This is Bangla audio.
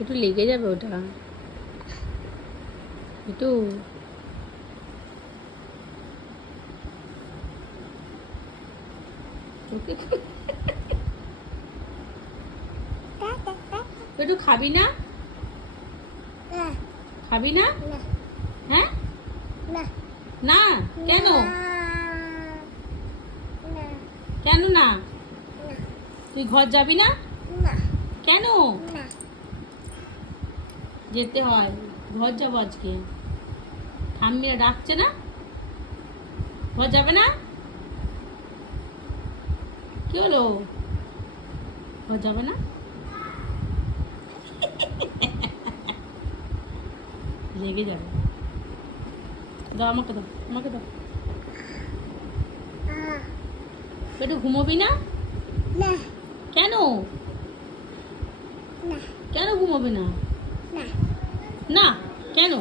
একটু লেগে যাবে ওটা একটু। একটু খাবি না? খাবি না? হ্যাঁ না কেন? কেন না? তুই ঘর যাবি না? কেন? যেতে হয়, ঘর যাবো আজকে। ঠাম্মিরা ডাকছে না? ঘর যাবে না? কি হলো? ঘর যাবে না? লেগে যাবে। দাও আমাকে, দাও আমাকে, দাও। একটু ঘুমোবি না? কেন? কেন ঘুমোবে না? না কেন?